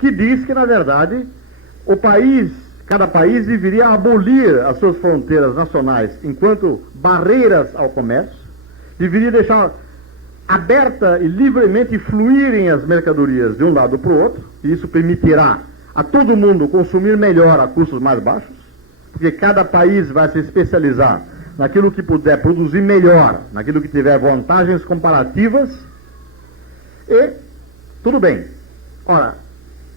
que diz que, na verdade, cada país deveria abolir as suas fronteiras nacionais enquanto barreiras ao comércio, deveria deixar aberta e livremente fluírem as mercadorias de um lado para o outro, e isso permitirá a todo mundo consumir melhor a custos mais baixos, porque cada país vai se especializar naquilo que puder produzir melhor, naquilo que tiver vantagens comparativas, e tudo bem. Ora,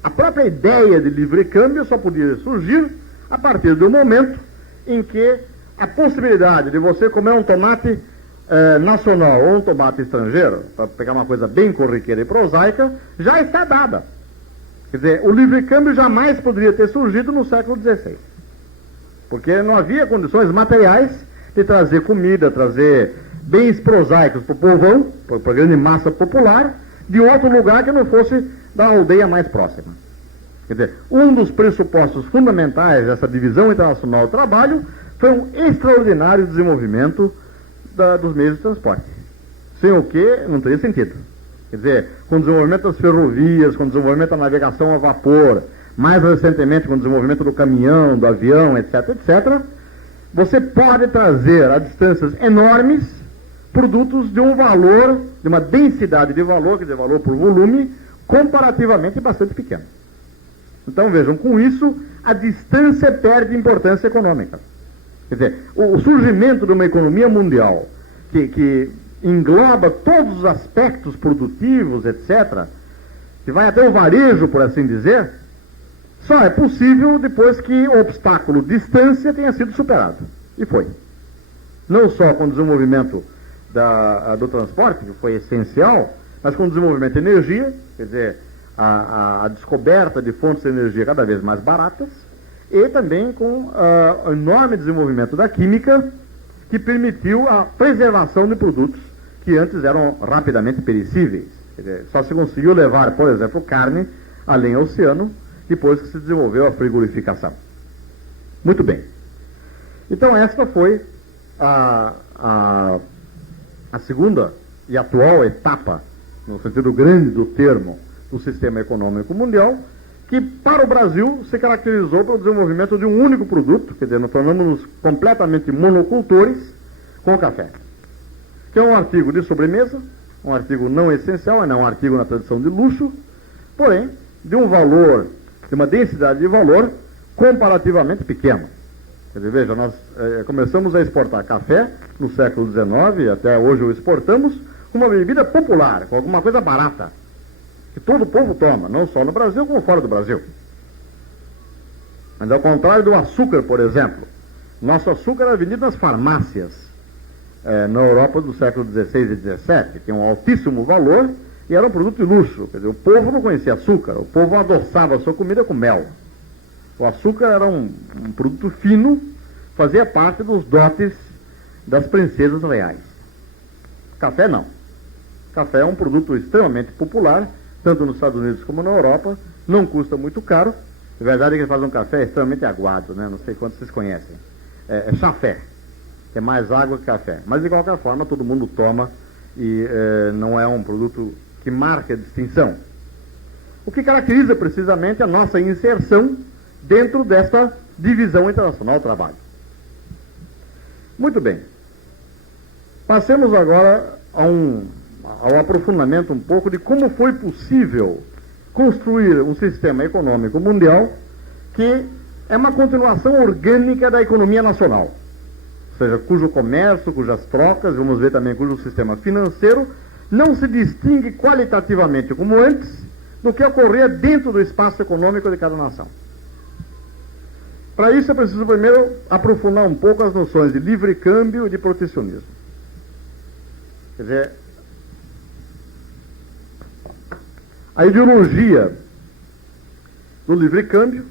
a própria ideia de livre câmbio só podia surgir a partir do momento em que a possibilidade de você comer um tomate nacional ou um tomate estrangeiro, para pegar uma coisa bem corriqueira e prosaica, já está dada. Quer dizer, o livre câmbio jamais poderia ter surgido no século XVI, porque não havia condições materiais de trazer comida, trazer bens prosaicos para o povão, para a grande massa popular, de outro lugar que não fosse da aldeia mais próxima. Quer dizer, um dos pressupostos fundamentais dessa divisão internacional do trabalho foi um extraordinário desenvolvimento dos meios de transporte, sem o que não teria sentido. Quer dizer, com o desenvolvimento das ferrovias, com o desenvolvimento da navegação a vapor, mais recentemente com o desenvolvimento do caminhão, do avião, etc., etc., você pode trazer a distâncias enormes produtos de um valor, de uma densidade de valor, quer dizer, valor por volume, comparativamente bastante pequeno. Então, vejam, com isso, a distância perde importância econômica. Quer dizer, o surgimento de uma economia mundial que engloba todos os aspectos produtivos, etc., que vai até o varejo, por assim dizer, só é possível depois que o obstáculo distância tenha sido superado. E foi. Não só com o desenvolvimento do transporte, que foi essencial, mas com o desenvolvimento de energia, quer dizer, a descoberta de fontes de energia cada vez mais baratas, e também com o enorme desenvolvimento da química, que permitiu a preservação de produtos que antes eram rapidamente perecíveis. Quer dizer, só se conseguiu levar, por exemplo, carne além ao oceano, depois que se desenvolveu a frigorificação. Muito bem. Então esta foi a segunda e atual etapa, no sentido grande do termo, do sistema econômico mundial, que para o Brasil se caracterizou pelo desenvolvimento de um único produto, quer dizer, nós tornamos-nos completamente monocultores com o café, que é um artigo de sobremesa, um artigo não essencial, é um artigo na tradição de luxo, porém, de um valor, de uma densidade de valor comparativamente pequena. Quer dizer, veja, nós começamos a exportar café no século XIX, e até hoje o exportamos, como uma bebida popular, com alguma coisa barata, que todo o povo toma, não só no Brasil, como fora do Brasil. Mas ao contrário do açúcar, por exemplo, nosso açúcar era vendido nas farmácias, na Europa do século XVI e XVII, que tem um altíssimo valor, e era um produto de luxo. Quer dizer, o povo não conhecia açúcar, o povo adoçava a sua comida com mel. O açúcar era um produto fino, fazia parte dos dotes das princesas reais. Café não. Café é um produto extremamente popular, tanto nos Estados Unidos como na Europa, não custa muito caro. A verdade é que ele faz um café extremamente aguado, né? Não sei quantos vocês conhecem. É chafé, que é mais água que café. Mas de qualquer forma todo mundo toma e não é um produto que marque a distinção. O que caracteriza precisamente a nossa inserção dentro desta divisão internacional do trabalho. Muito bem. Passemos agora ao aprofundamento um pouco de como foi possível construir um sistema econômico mundial que é uma continuação orgânica da economia nacional. Ou seja, cujo comércio, cujas trocas, vamos ver também cujo sistema financeiro, não se distingue qualitativamente como antes do que ocorria dentro do espaço econômico de cada nação. Para isso é preciso primeiro aprofundar um pouco as noções de livre câmbio e de protecionismo. Quer dizer, a ideologia do livre câmbio,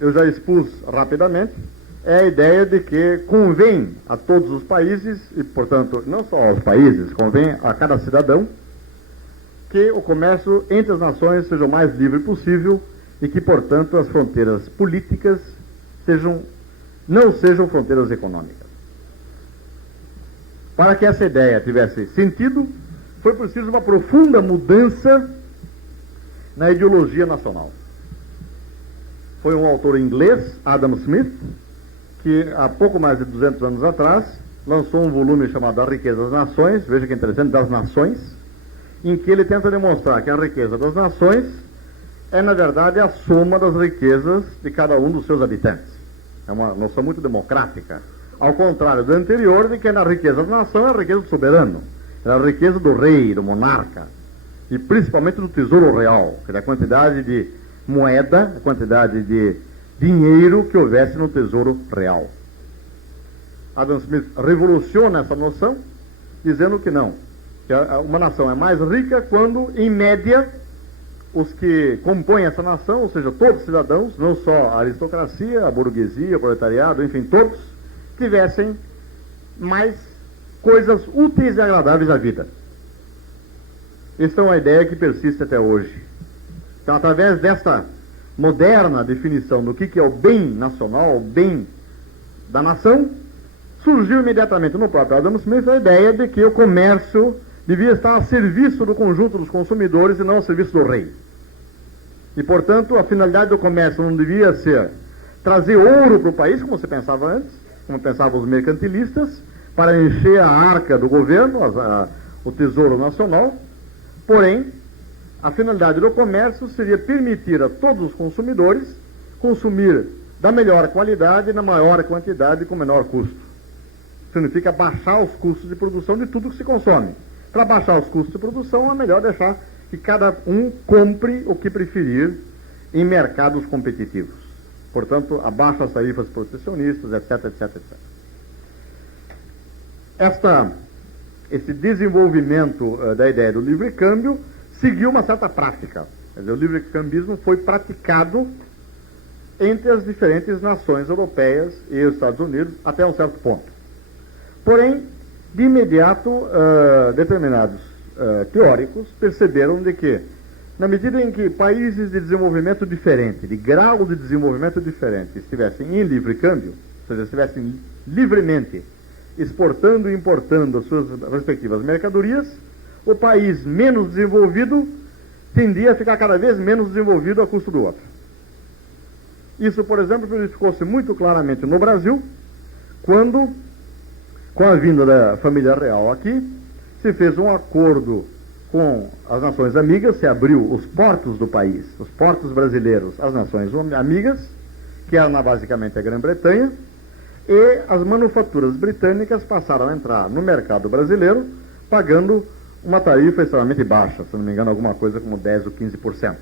eu já expus rapidamente, é a ideia de que convém a todos os países, e portanto não só aos países, convém a cada cidadão, que o comércio entre as nações seja o mais livre possível e que, portanto, as fronteiras políticas não sejam fronteiras econômicas. Para que essa ideia tivesse sentido, foi preciso uma profunda mudança na ideologia nacional. foi um autor inglês, Adam Smith, que há pouco mais de 200 anos atrás lançou um volume chamado A Riqueza das Nações, veja que interessante, das nações, em que ele tenta demonstrar que a riqueza das nações é, na verdade, a soma das riquezas de cada um dos seus habitantes. É uma noção muito democrática. Ao contrário do anterior, de que na riqueza da nação é a riqueza do soberano, é a riqueza do rei, do monarca, e principalmente do tesouro real, que é a quantidade de moeda, a quantidade de dinheiro que houvesse no tesouro real. Adam Smith revoluciona essa noção, dizendo que não, que uma nação é mais rica quando, em média, os que compõem essa nação, ou seja, todos os cidadãos, não só a aristocracia, a burguesia, o proletariado, enfim, todos, tivessem mais coisas úteis e agradáveis à vida. Esta é uma ideia que persiste até hoje. Então, através desta moderna definição do que é o bem nacional, o bem da nação, surgiu imediatamente no próprio Adam Smith a ideia de que o comércio devia estar a serviço do conjunto dos consumidores e não a serviço do rei. E, portanto, a finalidade do comércio não devia ser trazer ouro para o país, como se pensava antes, como pensavam os mercantilistas, para encher a arca do governo, o tesouro nacional. Porém, a finalidade do comércio seria permitir a todos os consumidores consumir da melhor qualidade, na maior quantidade e com menor custo. Significa baixar os custos de produção de tudo que se consome. Para baixar os custos de produção, é melhor deixar que cada um compre o que preferir em mercados competitivos. Portanto, abaixa as tarifas protecionistas, etc, etc, etc. Esse desenvolvimento da ideia do livre câmbio seguiu uma certa prática. Quer dizer, o livre-cambismo foi praticado entre as diferentes nações europeias e os Estados Unidos até um certo ponto. Porém, de imediato, determinados teóricos perceberam de que, na medida em que países de desenvolvimento diferente, de grau de desenvolvimento diferente, estivessem em livre câmbio, ou seja, estivessem livremente exportando e importando as suas respectivas mercadorias, o país menos desenvolvido tendia a ficar cada vez menos desenvolvido a custo do outro. Isso, por exemplo, verificou-se muito claramente no Brasil, quando, com a vinda da família real aqui, se fez um acordo com as nações amigas, se abriu os portos do país, os portos brasileiros, às nações amigas, que eram basicamente a Grã-Bretanha, e as manufaturas britânicas passaram a entrar no mercado brasileiro, pagando uma tarifa extremamente baixa, se não me engano, alguma coisa como 10% ou 15%.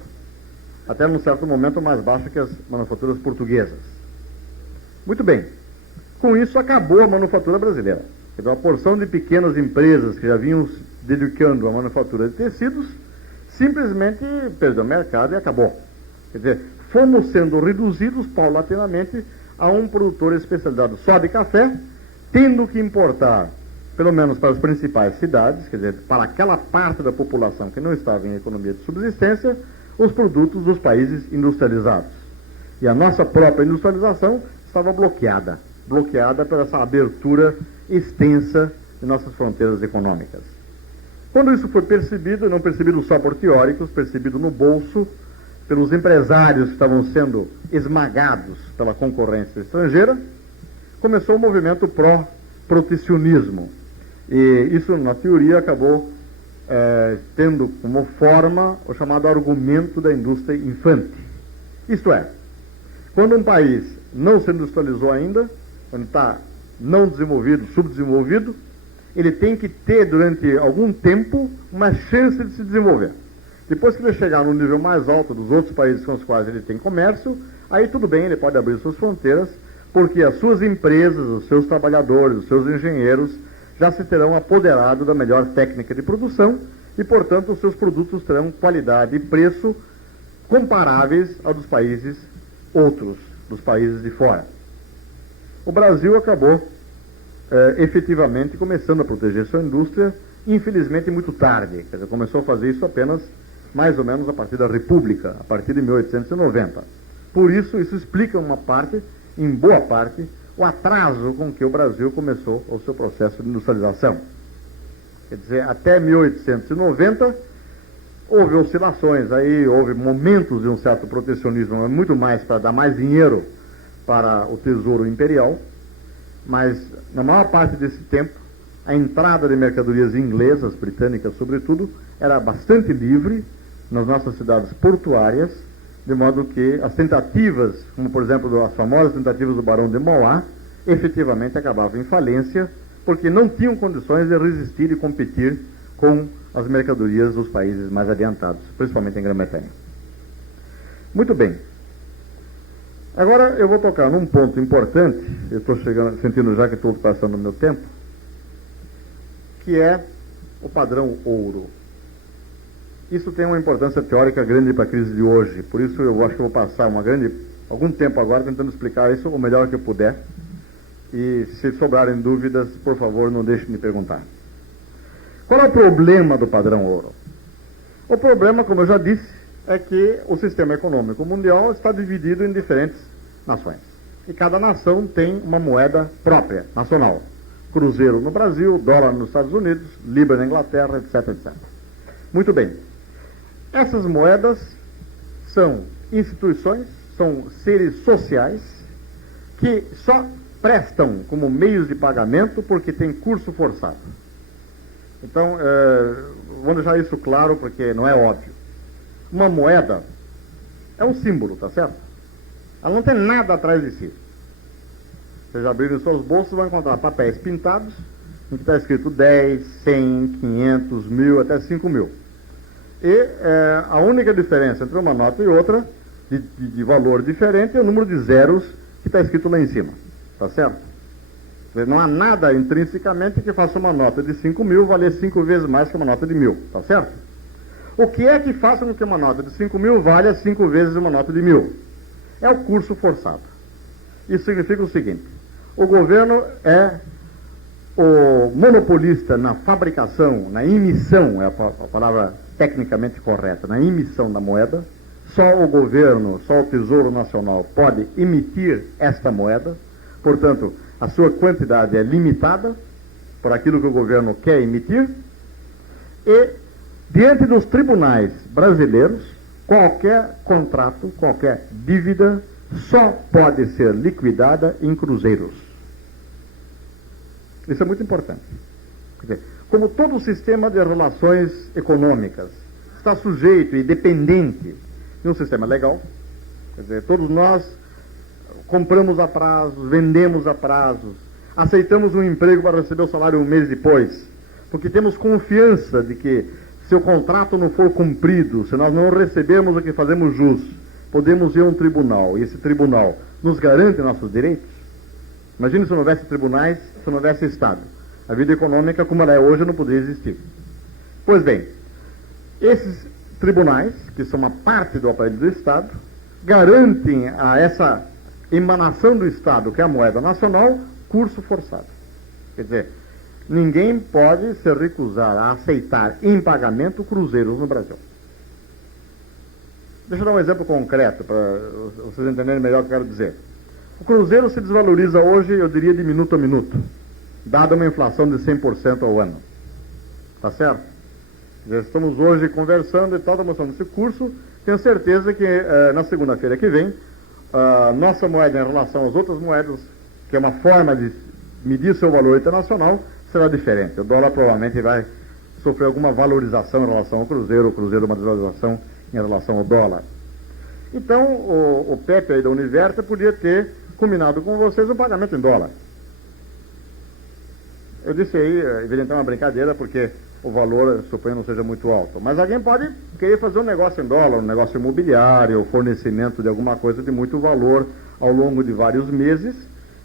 Até num certo momento mais baixa que as manufaturas portuguesas. Muito bem. Com isso acabou a manufatura brasileira. Quer dizer, uma porção de pequenas empresas que já vinham se dedicando à manufatura de tecidos, simplesmente perdeu o mercado e acabou. Quer dizer, fomos sendo reduzidos paulatinamente a um produtor especializado só de café, tendo que importar, pelo menos para as principais cidades, quer dizer, para aquela parte da população que não estava em economia de subsistência, os produtos dos países industrializados. E a nossa própria industrialização estava bloqueada por essa abertura extensa de nossas fronteiras econômicas. Quando isso foi percebido, não percebido só por teóricos, percebido no bolso, pelos empresários que estavam sendo esmagados pela concorrência estrangeira, começou o movimento pró-protecionismo. E isso, na teoria, acabou tendo como forma o chamado argumento da indústria infante. Isto é, quando um país não se industrializou ainda, quando está não desenvolvido, subdesenvolvido, ele tem que ter, durante algum tempo, uma chance de se desenvolver. Depois que ele chegar no nível mais alto dos outros países com os quais ele tem comércio, aí tudo bem, ele pode abrir suas fronteiras, porque as suas empresas, os seus trabalhadores, os seus engenheiros, já se terão apoderado da melhor técnica de produção e, portanto, os seus produtos terão qualidade e preço comparáveis aos dos países outros, dos países de fora. O Brasil acabou efetivamente começando a proteger sua indústria, infelizmente muito tarde. Quer dizer, começou a fazer isso apenas mais ou menos a partir da República, a partir de 1890. Por isso explica em boa parte, o atraso com que o Brasil começou o seu processo de industrialização. Quer dizer, até 1890, Houve oscilações, aí houve momentos de um certo protecionismo, mas muito mais para dar mais dinheiro para o Tesouro Imperial, mas na maior parte desse tempo, a entrada de mercadorias inglesas, britânicas sobretudo, era bastante livre nas nossas cidades portuárias, de modo que as tentativas, como por exemplo as famosas tentativas do Barão de Mauá, efetivamente acabavam em falência, porque não tinham condições de resistir e competir com as mercadorias dos países mais adiantados, principalmente em Grã-Bretanha. Muito bem. Agora eu vou tocar num ponto importante, eu estou sentindo já que estou passando o meu tempo, que é o padrão ouro. Isso tem uma importância teórica grande para a crise de hoje, por isso eu acho que vou passar algum tempo agora tentando explicar isso o melhor que eu puder, e se sobrarem dúvidas, por favor, não deixem de perguntar. Qual é o problema do padrão ouro? O problema, como eu já disse, é que o sistema econômico mundial está dividido em diferentes nações. E cada nação tem uma moeda própria, nacional. Cruzeiro no Brasil, dólar nos Estados Unidos, libra na Inglaterra, etc, etc. Muito bem. Essas moedas são instituições, são seres sociais que só prestam como meios de pagamento porque tem curso forçado. Então, vou deixar isso claro porque não é óbvio. Uma moeda é um símbolo, tá certo? Ela não tem nada atrás de si. Vocês abrirem os seus bolsos, vão encontrar papéis pintados, em que está escrito 10, 100, 500, 1000, até 5.000. E a única diferença entre uma nota e outra, de valor diferente, é o número de zeros que está escrito lá em cima. Tá certo? Não há nada intrinsecamente que faça uma nota de 5.000 valer 5 vezes mais que uma nota de 1.000, tá certo? O que é que faça com que uma nota de 5.000 valha 5 vezes uma nota de 1.000? É o curso forçado. Isso significa o seguinte: o governo é o monopolista na fabricação, na emissão, é a palavra tecnicamente correta, na emissão da moeda. Só o governo, só o Tesouro Nacional pode emitir esta moeda. Portanto, a sua quantidade é limitada por aquilo que o governo quer emitir. E, diante dos tribunais brasileiros, qualquer contrato, qualquer dívida, só pode ser liquidada em cruzeiros. Isso é muito importante. Quer dizer, como todo o sistema de relações econômicas está sujeito e dependente de um sistema legal, quer dizer, todos nós compramos a prazos, vendemos a prazos, aceitamos um emprego para receber o salário um mês depois, porque temos confiança de que, se o contrato não for cumprido, se nós não recebermos o que fazemos jus, podemos ir a um tribunal, e esse tribunal nos garante nossos direitos. Imagine se não houvesse tribunais, se não houvesse Estado. A vida econômica, como ela é hoje, não poderia existir. Pois bem, esses tribunais, que são uma parte do aparelho do Estado, garantem a essa emanação do Estado, que é a moeda nacional, curso forçado. Quer dizer, ninguém pode se recusar a aceitar em pagamento cruzeiros no Brasil. Deixa eu dar um exemplo concreto para vocês entenderem melhor o que eu quero dizer. O cruzeiro se desvaloriza hoje, eu diria, de minuto a minuto, dada uma inflação de 100% ao ano. Tá certo? Já estamos hoje conversando e tal, estamos mostrando esse curso. Tenho certeza que na segunda-feira que vem, nossa moeda em relação às outras moedas, que é uma forma de medir seu valor internacional, será diferente. O dólar provavelmente vai sofrer alguma valorização em relação ao cruzeiro, o cruzeiro uma desvalorização em relação ao dólar. Então, o Pepe aí da Universa podia ter combinado com vocês um pagamento em dólar. Eu disse aí, evidentemente é uma brincadeira, porque o valor, suponho, não seja muito alto. Mas alguém pode querer fazer um negócio em dólar, um negócio imobiliário, fornecimento de alguma coisa de muito valor ao longo de vários meses,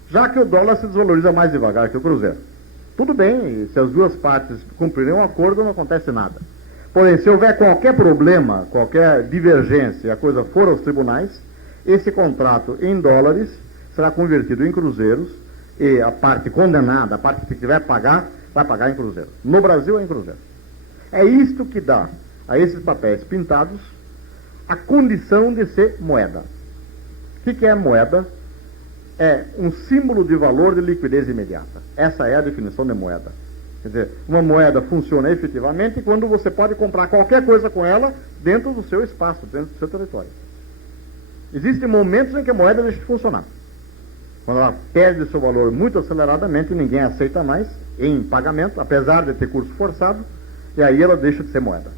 já que o dólar se desvaloriza mais devagar que o cruzeiro. Tudo bem, se as duas partes cumprirem um acordo, não acontece nada. Porém, se houver qualquer problema, qualquer divergência, e a coisa for aos tribunais, esse contrato em dólares será convertido em cruzeiros, e a parte condenada, a parte que tiver que pagar, vai pagar em cruzeiro. No Brasil é em cruzeiro. É isto que dá a esses papéis pintados a condição de ser moeda. O que é moeda? É um símbolo de valor de liquidez imediata. Essa é a definição de moeda. Quer dizer, uma moeda funciona efetivamente quando você pode comprar qualquer coisa com ela dentro do seu espaço, dentro do seu território. Existem momentos em que a moeda deixa de funcionar. Quando ela perde seu valor muito aceleradamente, ninguém aceita mais em pagamento, apesar de ter curso forçado, e aí ela deixa de ser moeda.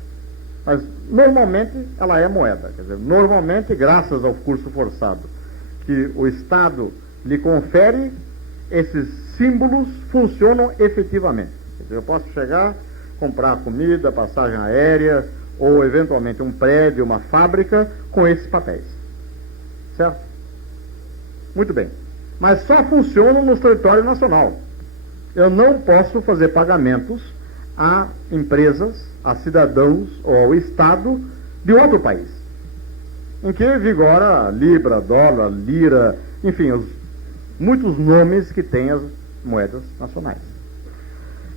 Mas, normalmente, ela é moeda. Quer dizer, normalmente, graças ao curso forçado que o Estado lhe confere, esses símbolos funcionam efetivamente. Quer dizer, eu posso chegar, comprar comida, passagem aérea, ou, eventualmente, um prédio, uma fábrica, com esses papéis. Certo? Muito bem. Mas só funcionam no território nacional. Eu não posso fazer pagamentos a empresas, a cidadãos ou ao Estado de outro país, em que vigora libra, dólar, lira, enfim, muitos nomes que têm as moedas nacionais.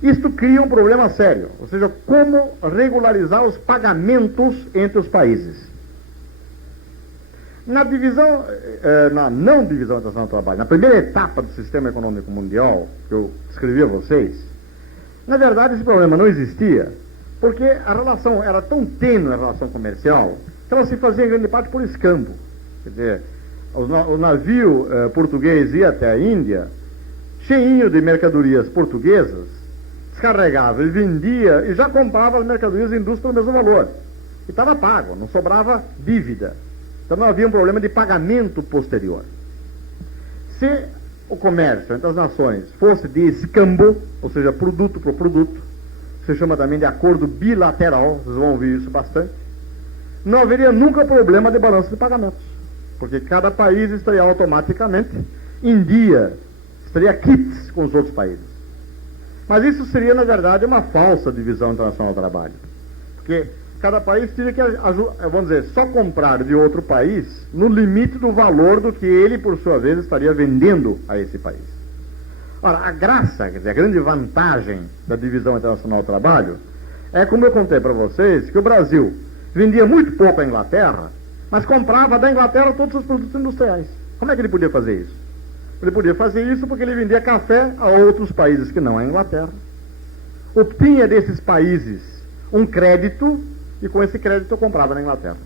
Isto cria um problema sério, ou seja, como regularizar os pagamentos entre os países. Na divisão, na não divisão internacional do trabalho, na primeira etapa do sistema econômico mundial, que eu escrevi a vocês, na verdade esse problema não existia, porque a relação era tão tênue, a relação comercial, que ela se fazia em grande parte por escambo. Quer dizer, o navio português ia até a Índia, cheinho de mercadorias portuguesas, descarregava e vendia e já comprava as mercadorias da indústria pelo mesmo valor. E estava pago, não sobrava dívida. Então não havia um problema de pagamento posterior. Se o comércio entre as nações fosse de escambo, ou seja, produto por produto, se chama também de acordo bilateral, vocês vão ouvir isso bastante, não haveria nunca problema de balanço de pagamentos, porque cada país estaria automaticamente em dia, estaria quites com os outros países. Mas isso seria, na verdade, uma falsa divisão internacional do trabalho, porque cada país teria que, vamos dizer, só comprar de outro país no limite do valor do que ele, por sua vez, estaria vendendo a esse país. Ora, a graça, quer dizer, a grande vantagem da divisão internacional do trabalho é, como eu contei para vocês, que o Brasil vendia muito pouco à Inglaterra, mas comprava da Inglaterra todos os produtos industriais. Como é que ele podia fazer isso? Ele podia fazer isso porque ele vendia café a outros países que não a Inglaterra. Obtinha desses países um crédito e com esse crédito eu comprava na Inglaterra.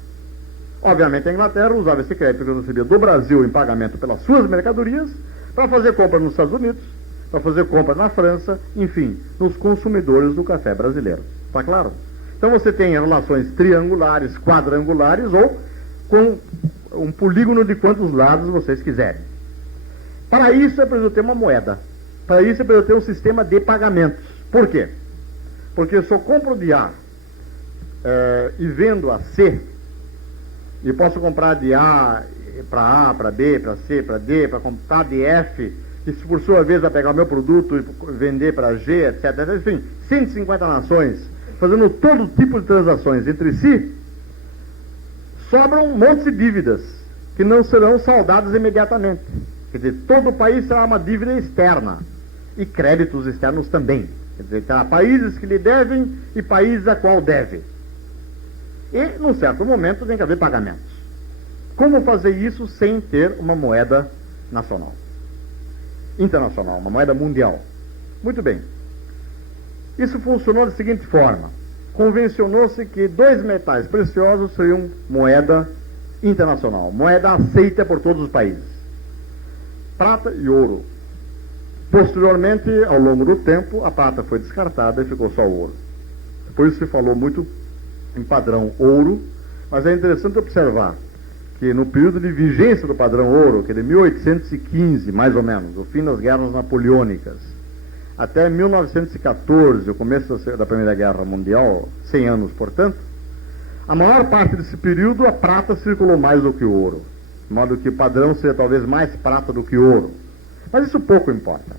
Obviamente a Inglaterra usava esse crédito que eu recebia do Brasil em pagamento pelas suas mercadorias para fazer compra nos Estados Unidos, para fazer compra na França, enfim, nos consumidores do café brasileiro. Está claro? Então você tem relações triangulares, quadrangulares ou com um polígono de quantos lados vocês quiserem. Para isso é preciso ter uma moeda. Para isso é preciso ter um sistema de pagamentos. Por quê? Porque se eu compro de A e vendo a C, e posso comprar de A para B, para C, para D, para comprar de F, e se por sua vez vai pegar o meu produto e vender para G, etc. Enfim, 150 nações, fazendo todo tipo de transações entre si, sobram um monte de dívidas que não serão saldadas imediatamente. Quer dizer, todo o país será uma dívida externa, e créditos externos também. Quer dizer, terá países que lhe devem e países a qual deve. E, num certo momento, tem que haver pagamentos. Como fazer isso sem ter uma moeda nacional? Internacional, uma moeda mundial. Muito bem. Isso funcionou da seguinte forma. Convencionou-se que 2 metais preciosos seriam moeda internacional, moeda aceita por todos os países. Prata e ouro. Posteriormente, ao longo do tempo, a prata foi descartada e ficou só o ouro. Por isso se falou muito em padrão ouro, mas é interessante observar que no período de vigência do padrão ouro, que é de 1815, mais ou menos, o fim das guerras napoleônicas, até 1914, o começo da Primeira Guerra Mundial, 100 anos, portanto, a maior parte desse período a prata circulou mais do que o ouro, de modo que o padrão seria talvez mais prata do que ouro. Mas isso pouco importa.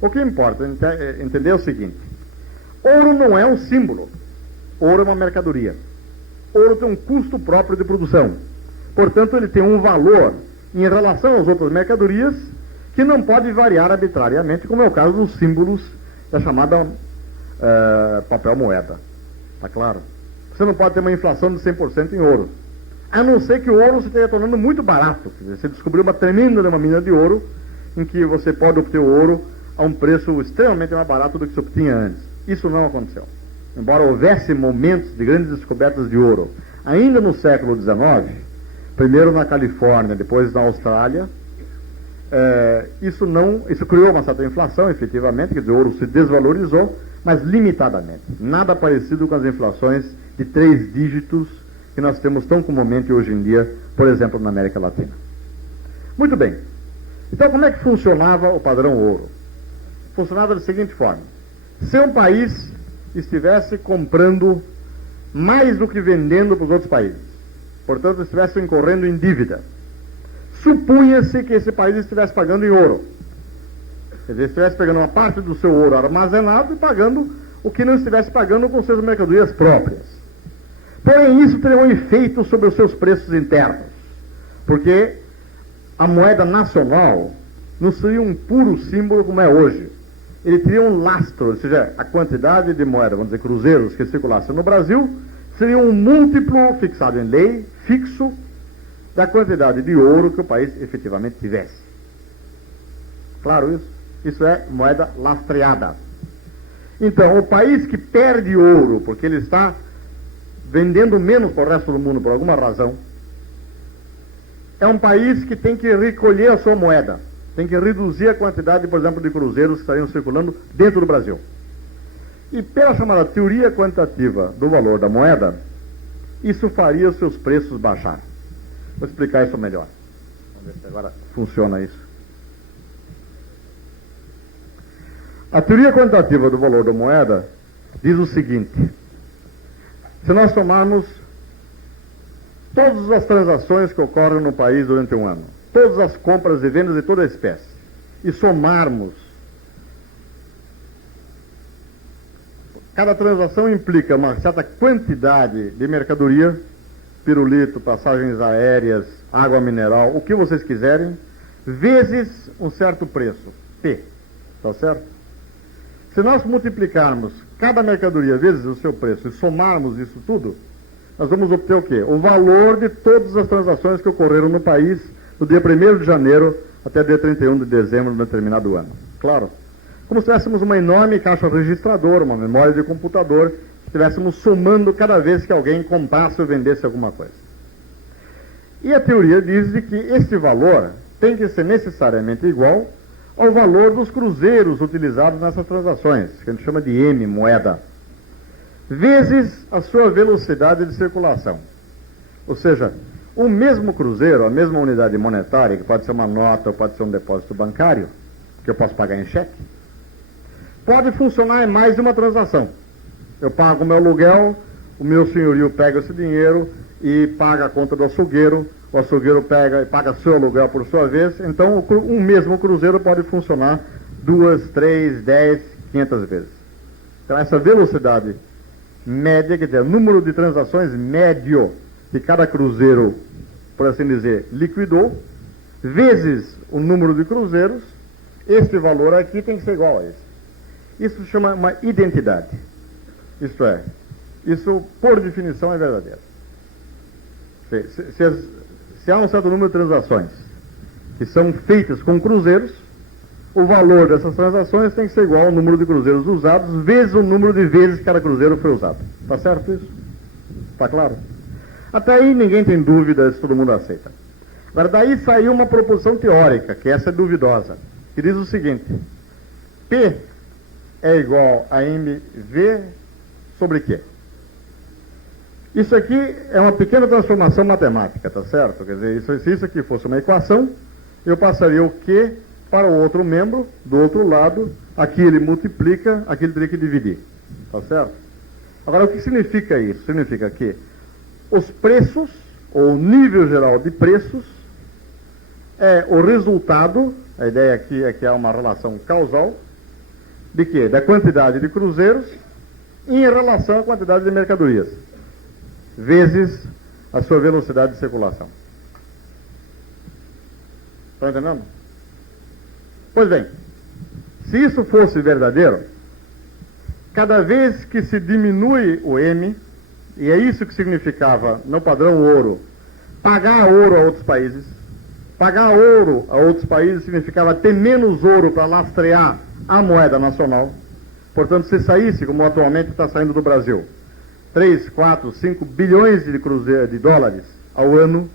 O que importa é entender o seguinte: ouro não é um símbolo, ouro é uma mercadoria. Ouro tem um custo próprio de produção. Portanto, ele tem um valor em relação às outras mercadorias que não pode variar arbitrariamente, como é o caso dos símbolos da chamada papel moeda. Está claro? Você não pode ter uma inflação de 100% em ouro. A não ser que o ouro se esteja tornando muito barato. Quer dizer, você descobriu uma tremenda mina de ouro, em que você pode obter o ouro a um preço extremamente mais barato do que se obtinha antes. Isso não aconteceu. Embora houvesse momentos de grandes descobertas de ouro, ainda no século XIX, primeiro na Califórnia, depois na Austrália, isso criou uma certa inflação, efetivamente, quer dizer, o ouro se desvalorizou, mas limitadamente. Nada parecido com as inflações de 3 dígitos que nós temos tão comumente hoje em dia, por exemplo, na América Latina. Muito bem. Então, como é que funcionava o padrão ouro? Funcionava da seguinte forma. Se um país estivesse comprando mais do que vendendo para os outros países, portanto, estivesse incorrendo em dívida, supunha-se que esse país estivesse pagando em ouro. Quer dizer, estivesse pegando uma parte do seu ouro armazenado e pagando o que não estivesse pagando com suas mercadorias próprias. Porém, isso teria um efeito sobre os seus preços internos, porque a moeda nacional não seria um puro símbolo como é hoje. Ele teria um lastro, ou seja, a quantidade de moeda, vamos dizer, cruzeiros que circulassem no Brasil, seria um múltiplo fixado em lei, fixo, da quantidade de ouro que o país efetivamente tivesse. Claro isso? Isso é moeda lastreada. Então, o país que perde ouro porque ele está vendendo menos para o resto do mundo por alguma razão, é um país que tem que recolher a sua moeda, tem que reduzir a quantidade, por exemplo, de cruzeiros que estariam circulando dentro do Brasil. E pela chamada teoria quantitativa do valor da moeda, isso faria os seus preços baixar. Vou explicar isso melhor. Vamos ver se agora funciona isso. A teoria quantitativa do valor da moeda diz o seguinte: se nós somarmos todas as transações que ocorrem no país durante um ano, todas as compras e vendas de toda a espécie, e somarmos, cada transação implica uma certa quantidade de mercadoria, pirulito, passagens aéreas, água mineral, o que vocês quiserem, vezes um certo preço, P, tá certo? Se nós multiplicarmos cada mercadoria vezes o seu preço e somarmos isso tudo, nós vamos obter o quê? O valor de todas as transações que ocorreram no país do dia 1º de janeiro até dia 31 de dezembro de um determinado ano. Claro, como se tivéssemos uma enorme caixa registradora, uma memória de computador, estivéssemos somando cada vez que alguém comprasse ou vendesse alguma coisa. E a teoria diz de que esse valor tem que ser necessariamente igual ao valor dos cruzeiros utilizados nessas transações, que a gente chama de M, moeda, vezes a sua velocidade de circulação. Ou seja, o mesmo cruzeiro, a mesma unidade monetária, que pode ser uma nota ou pode ser um depósito bancário, que eu posso pagar em cheque, pode funcionar em mais de uma transação. Eu pago o meu aluguel, o meu senhorio pega esse dinheiro e paga a conta do açougueiro, o açougueiro pega e paga seu aluguel por sua vez, então um mesmo cruzeiro pode funcionar 2, 3, 10, 500 vezes. Então essa velocidade média, quer dizer, o número de transações médio que cada cruzeiro, por assim dizer, liquidou, vezes o número de cruzeiros, este valor aqui tem que ser igual a esse. Isso se chama uma identidade. Isto é, isso por definição é verdadeiro. Se há um certo número de transações que são feitas com cruzeiros, o valor dessas transações tem que ser igual ao número de cruzeiros usados, vezes o número de vezes que cada cruzeiro foi usado. Está certo isso? Está claro? Até aí ninguém tem dúvidas, todo mundo aceita. Agora daí saiu uma proposição teórica, que essa é duvidosa, que diz o seguinte: P é igual a MV sobre Q. Isso aqui é uma pequena transformação matemática, tá certo? Quer dizer, se isso aqui fosse uma equação, eu passaria o Q para o outro membro, do outro lado, aqui ele multiplica, aqui ele teria que dividir, tá certo? Agora, o que significa isso? Significa que os preços, ou o nível geral de preços, é o resultado, a ideia aqui é que há uma relação causal, de quê? Da quantidade de cruzeiros em relação à quantidade de mercadorias, vezes a sua velocidade de circulação. Estão entendendo? Pois bem, se isso fosse verdadeiro, cada vez que se diminui o M, e é isso que significava no padrão ouro, pagar ouro a outros países, pagar ouro a outros países significava ter menos ouro para lastrear a moeda nacional. Portanto, se saísse, como atualmente está saindo do Brasil, 3, 4, 5 bilhões de dólares ao ano,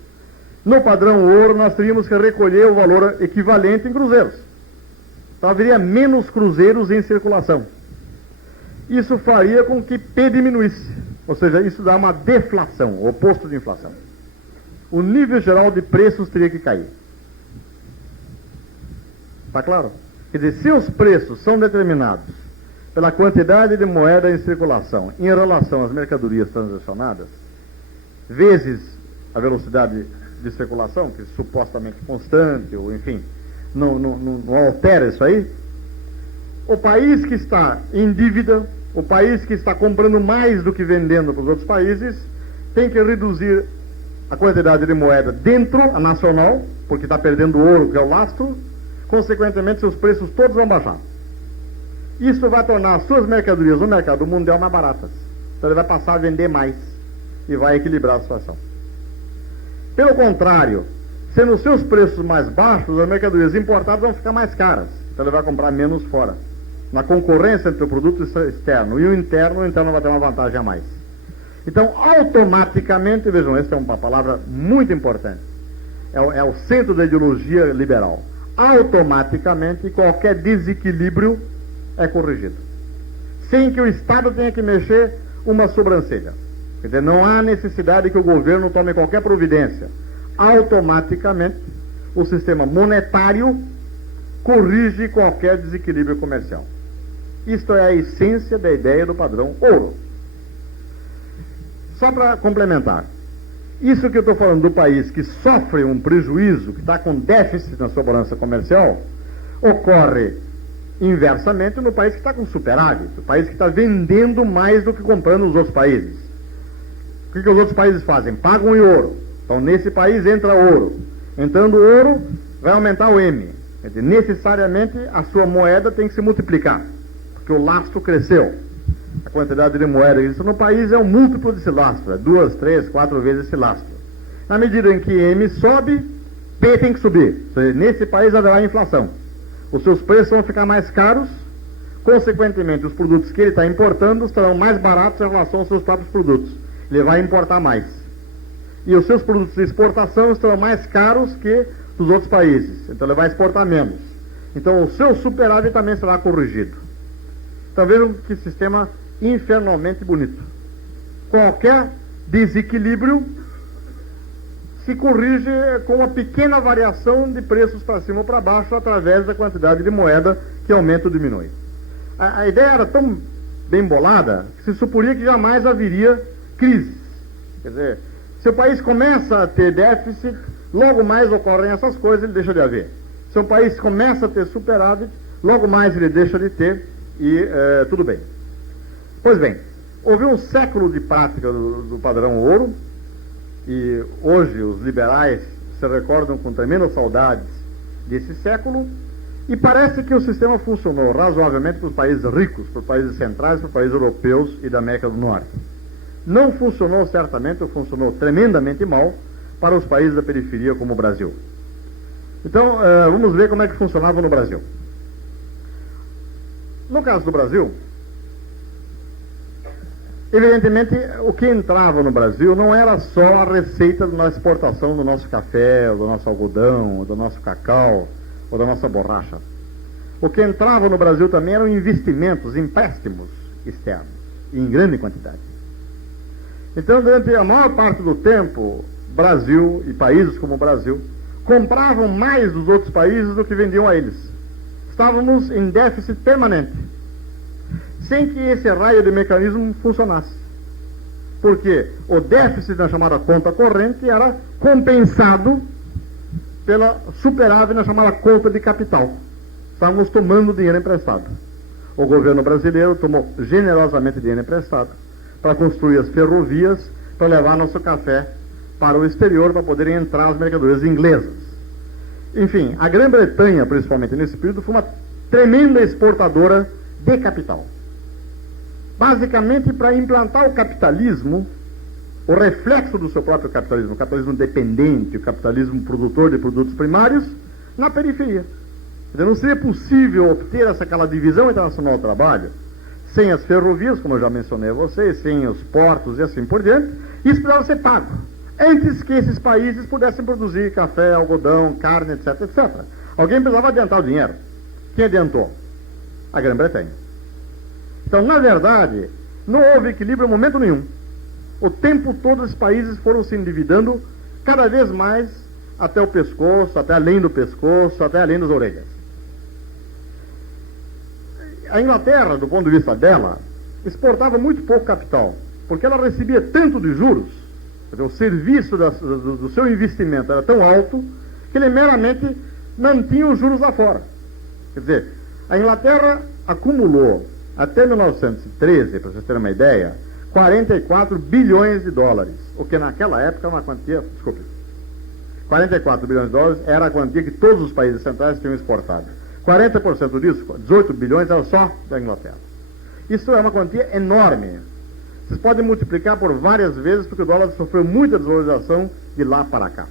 no padrão ouro nós teríamos que recolher o valor equivalente em cruzeiros. Então haveria menos cruzeiros em circulação. Isso faria com que P diminuísse, ou seja, isso dá uma deflação, o oposto de inflação. O nível geral de preços teria que cair. Está claro? Quer dizer, se os preços são determinados pela quantidade de moeda em circulação em relação às mercadorias transacionadas, vezes a velocidade de circulação, que é supostamente constante, ou enfim, não altera isso aí, o país que está em dívida, o país que está comprando mais do que vendendo para os outros países, tem que reduzir a quantidade de moeda dentro, a nacional, porque está perdendo ouro, que é o lastro, consequentemente seus preços todos vão baixar. Isso vai tornar as suas mercadorias no mercado mundial mais baratas. Então ele vai passar a vender mais e vai equilibrar a situação. Pelo contrário, sendo os seus preços mais baixos, as mercadorias importadas vão ficar mais caras. Então ele vai comprar menos fora. Na concorrência entre o produto externo e o interno vai ter uma vantagem a mais. Então, automaticamente, vejam, essa é uma palavra muito importante. É o centro da ideologia liberal. Automaticamente, qualquer desequilíbrio é corrigido, sem que o Estado tenha que mexer uma sobrancelha. Quer dizer, não há necessidade que o governo tome qualquer providência. Automaticamente, o sistema monetário corrige qualquer desequilíbrio comercial. Isto é a essência da ideia do padrão ouro. Só para complementar, isso que eu estou falando do país que sofre um prejuízo, que está com déficit na sua balança comercial, ocorre inversamente no país que está com superávit, o país que está vendendo mais do que comprando nos outros países. O que os outros países fazem? Pagam em ouro. Então nesse país entra ouro. Entrando ouro, vai aumentar o M. Quer dizer, necessariamente a sua moeda tem que se multiplicar, porque o lastro cresceu. A quantidade de moeda que existe no país é um múltiplo desse lastro, é 2, 3, 4 vezes esse lastro. Na medida em que M sobe, P tem que subir. Ou seja, nesse país haverá inflação. Os seus preços vão ficar mais caros, consequentemente os produtos que ele está importando estarão mais baratos em relação aos seus próprios produtos. Ele vai importar mais. E os seus produtos de exportação estarão mais caros que dos outros países. Então ele vai exportar menos. Então o seu superávit também será corrigido. Então vejam que sistema infernalmente bonito. Qualquer desequilíbrio se corrige com uma pequena variação de preços para cima ou para baixo através da quantidade de moeda que aumenta ou diminui. A ideia era tão bem bolada que se suporia que jamais haveria crise. Quer dizer, se o país começa a ter déficit, logo mais ocorrem essas coisas, ele deixa de haver. Se o país começa a ter superávit, logo mais ele deixa de ter e tudo bem. Pois bem, houve um século de prática do padrão ouro, e hoje os liberais se recordam com tremendas saudades desse século, e parece que o sistema funcionou razoavelmente para os países ricos, para os países centrais, para os países europeus e da América do Norte. Não funcionou certamente, ou funcionou tremendamente mal, para os países da periferia como o Brasil. Então, vamos ver como é que funcionava no Brasil. No caso do Brasil, evidentemente, o que entrava no Brasil não era só a receita da exportação do nosso café, ou do nosso algodão, ou do nosso cacau, ou da nossa borracha. O que entrava no Brasil também eram investimentos, empréstimos externos, em grande quantidade. Então, durante a maior parte do tempo, Brasil e países como o Brasil compravam mais dos outros países do que vendiam a eles. Estávamos em déficit permanente, sem que esse raio de mecanismo funcionasse. Porque o déficit na chamada conta corrente era compensado pela superávit na chamada conta de capital. Estávamos tomando dinheiro emprestado. O governo brasileiro tomou generosamente dinheiro emprestado para construir as ferrovias, para levar nosso café para o exterior, para poderem entrar as mercadorias inglesas. Enfim, a Grã-Bretanha, principalmente nesse período, foi uma tremenda exportadora de capital. Basicamente para implantar o capitalismo, o reflexo do seu próprio capitalismo, o capitalismo dependente, o capitalismo produtor de produtos primários, na periferia. Quer dizer, não seria possível obter aquela divisão internacional do trabalho sem as ferrovias, como eu já mencionei a vocês, sem os portos e assim por diante. Isso precisava ser pago, antes que esses países pudessem produzir café, algodão, carne, etc, etc. Alguém precisava adiantar o dinheiro. Quem adiantou? A Grã-Bretanha. Então, na verdade, não houve equilíbrio em momento nenhum. O tempo todo os países foram se endividando cada vez mais até o pescoço, até além do pescoço, até além das orelhas. A Inglaterra, do ponto de vista dela, exportava muito pouco capital, porque ela recebia tanto de juros, o serviço do seu investimento era tão alto, que ele meramente mantinha os juros lá fora. Quer dizer, a Inglaterra acumulou, até 1913, para vocês terem uma ideia, 44 bilhões de dólares, o que naquela época era uma quantia, 44 bilhões de dólares era a quantia que todos os países centrais tinham exportado. 40% disso, 18 bilhões, era só da Inglaterra. Isso é uma quantia enorme. Vocês podem multiplicar por várias vezes, porque o dólar sofreu muita desvalorização de lá para cá.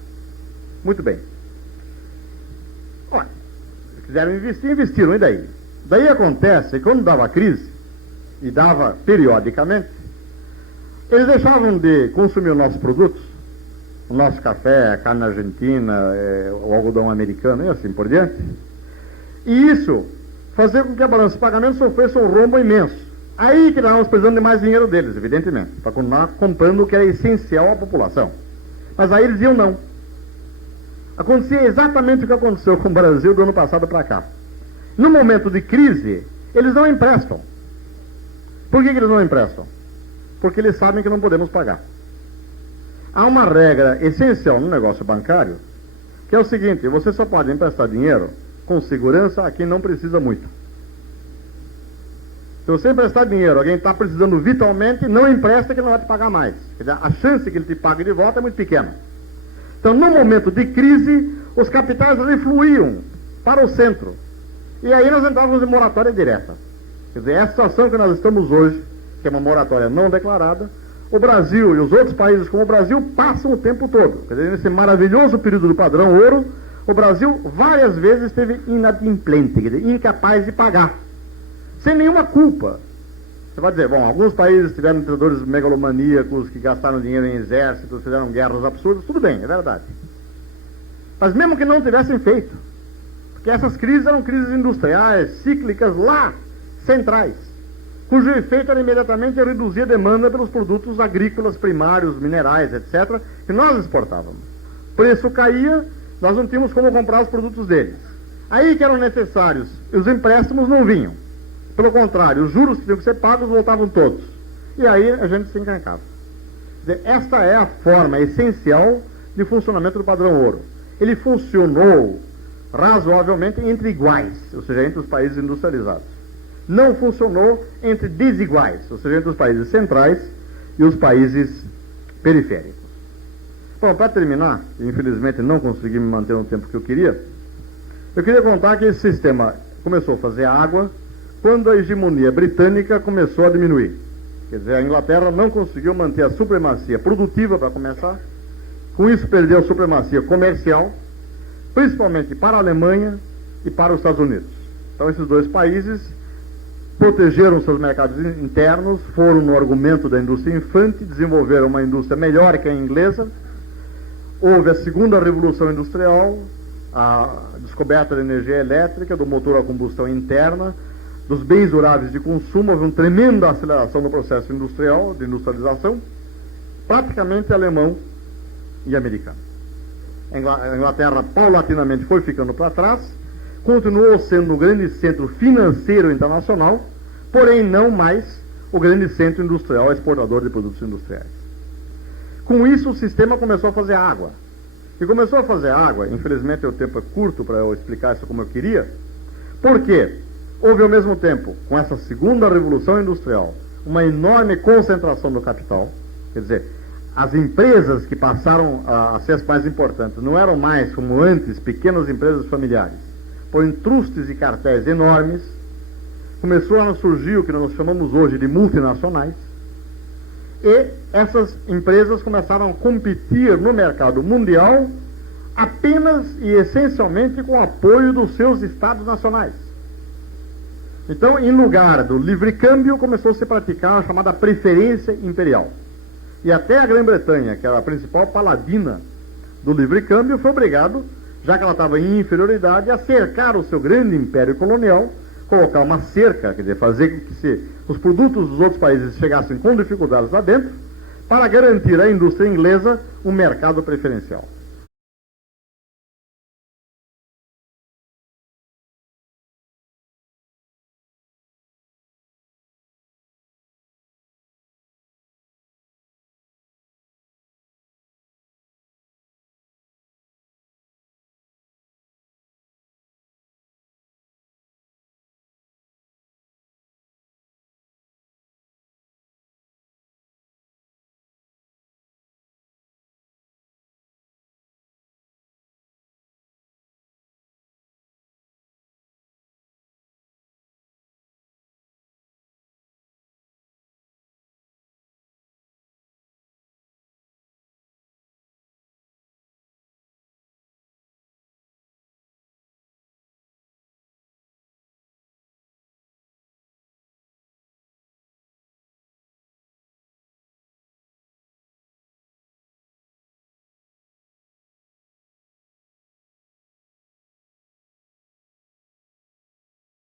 Muito bem. Olha, se quiseram investir, investiram, e daí? Daí acontece, quando dava crise, e dava periodicamente, eles deixavam de consumir os nossos produtos, o nosso café, a carne argentina, o algodão americano e assim por diante. E isso fazia com que a balança de pagamento sofresse um rombo imenso. Aí que nós estávamos precisando de mais dinheiro deles, evidentemente, para continuar comprando o que era essencial à população. Mas aí eles diziam não. Acontecia exatamente o que aconteceu com o Brasil do ano passado para cá. No momento de crise, eles não emprestam. Por que eles não emprestam? Porque eles sabem que não podemos pagar. Há uma regra essencial no negócio bancário, que é o seguinte: você só pode emprestar dinheiro com segurança a quem não precisa muito. Se você emprestar dinheiro, alguém está precisando vitalmente, não empresta, que ele não vai te pagar mais. Quer dizer, a chance que ele te pague de volta é muito pequena. Então, no momento de crise, os capitais refluíam para o centro. E aí nós entrávamos em moratória direta. Quer dizer, essa situação que nós estamos hoje, que é uma moratória não declarada, o Brasil e os outros países como o Brasil passam o tempo todo. Quer dizer, nesse maravilhoso período do padrão ouro, o Brasil várias vezes esteve inadimplente, quer dizer, incapaz de pagar, sem nenhuma culpa. Você vai dizer, bom, alguns países tiveram ditadores megalomaníacos que gastaram dinheiro em exércitos, fizeram guerras absurdas, tudo bem, é verdade. Mas mesmo que não tivessem feito, porque essas crises eram crises industriais, cíclicas lá, centrais, cujo efeito era imediatamente reduzir a demanda pelos produtos agrícolas primários, minerais, etc., que nós exportávamos. O preço caía, nós não tínhamos como comprar os produtos deles. Aí que eram necessários, os empréstimos não vinham. Pelo contrário, os juros que tinham que ser pagos voltavam todos. E aí a gente se encrencava. Esta é a forma essencial de funcionamento do padrão ouro. Ele funcionou razoavelmente entre iguais, ou seja, entre os países industrializados. Não funcionou entre desiguais, ou seja, entre os países centrais e os países periféricos. Bom, para terminar, infelizmente não consegui me manter no tempo que eu queria contar que esse sistema começou a fazer água quando a hegemonia britânica começou a diminuir. Quer dizer, a Inglaterra não conseguiu manter a supremacia produtiva para começar, com isso perdeu a supremacia comercial, principalmente para a Alemanha e para os Estados Unidos. Então esses dois países protegeram seus mercados internos, foram no argumento da indústria infante, desenvolveram uma indústria melhor que a inglesa. Houve a segunda revolução industrial, a descoberta da energia elétrica, do motor a combustão interna, dos bens duráveis de consumo. Houve uma tremenda aceleração no processo industrial, de industrialização, praticamente alemão e americano. A Inglaterra paulatinamente foi ficando para trás, continuou sendo o grande centro financeiro internacional, porém não mais o grande centro industrial exportador de produtos industriais. Com isso, o sistema começou a fazer água. E começou a fazer água, infelizmente o tempo é curto para eu explicar isso como eu queria, porque houve ao mesmo tempo, com essa segunda revolução industrial, uma enorme concentração do capital. Quer dizer, as empresas que passaram a ser as mais importantes não eram mais, como antes, pequenas empresas familiares, porém trustes e cartéis enormes. Começou a surgir o que nós chamamos hoje de multinacionais, e essas empresas começaram a competir no mercado mundial apenas e essencialmente com o apoio dos seus estados nacionais. Então, em lugar do livre câmbio, começou a se praticar a chamada preferência imperial. E até a Grã-Bretanha, que era a principal paladina do livre câmbio, foi obrigado, já que ela estava em inferioridade, a cercar o seu grande império colonial, colocar uma cerca, quer dizer, fazer com que os produtos dos outros países chegassem com dificuldades lá dentro, para garantir à indústria inglesa um mercado preferencial.